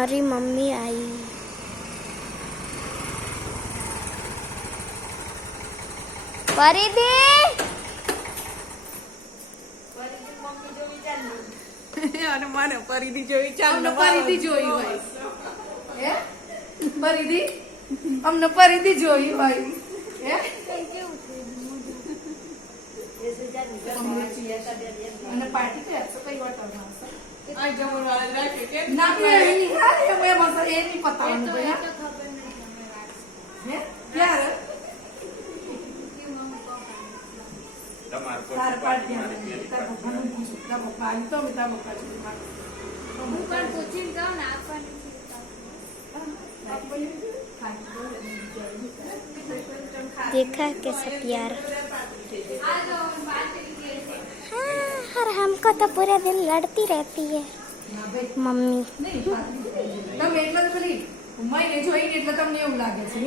हमारी मम्मी आई। परिधि અને મને પરિધિ જોઈ ચાલ અમને પરિધિ જોઈ હોય હે પરિધિ અમને પરિધિ જોઈ હોય હે અને પાર્ટી તો 100 વાર કરવાનો આ જમણવાળા રાખે કે ના એની હા એ મસા એની પતાવાનું તો હે ક્યારે તાર પાર્ટી તાર પપ્પા તો મિતા પપ્પા હું પણ પૂછીને કહું ને આપણને देखा कैसा प्यार। हाँ, और हमको तो पूरा दिन लड़ती रहती है मम्मी। તમે એટલે તો પેલી મહિને જોઈને એટલે તમને એવું લાગે છે